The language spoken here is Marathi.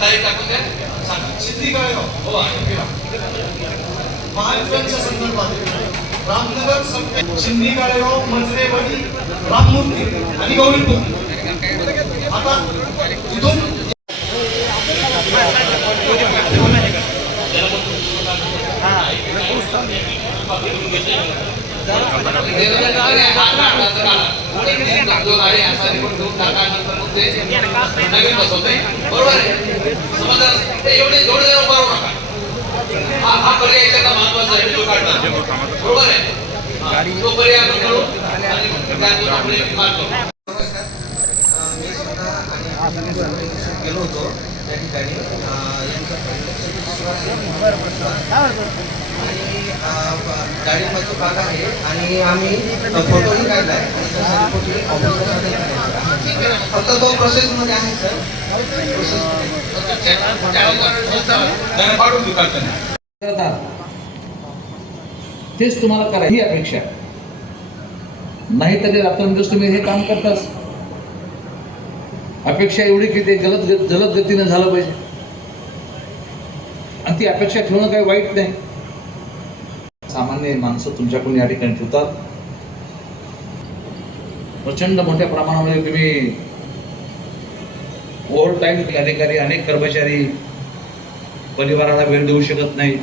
तारीख टाकून द्या. सिद्धी गाळेगाव हो आहे. महावितरणच्या संदर्भात रामनगर सिंधी गाळेगाव मजरेवाडी राममूर्ती आणि गोविंदपूर. आता इथून नवीन बसवते बरोबर आहे. समजा एवढे बरोबर नका. हा पर्याय त्याला महत्वाचा आहे तो काढणार बरोबर आहे. तो पर्याय आपण करू आणि त्यातून आपण एक मार्ग करू. मी स्वतः आणि गेलो होतो त्या ठिकाणी आणि गाडीमध्ये भाग आहे आणि आम्ही फोटोही काढला आहे फक्त तो प्रोसेसमध्ये आहे सर. तेच तुम्हाला करायची ही अपेक्षा नाही तर रात्रंदिवस तुम्ही हे काम करताच. अपेक्षा एवढी की ते जलद गतीने झालं पाहिजे आणि ती अपेक्षा ठेवणं काही वाईट नाही. सामान्य माणसं तुमच्याकडून या ठिकाणी ठेवतात. प्रचंड मोठ्या प्रमाणामध्ये तुम्ही ओव्हर टाईम अधिकारी अनेक कर्मचारी परिवाराला वेळ देऊ शकत नाही.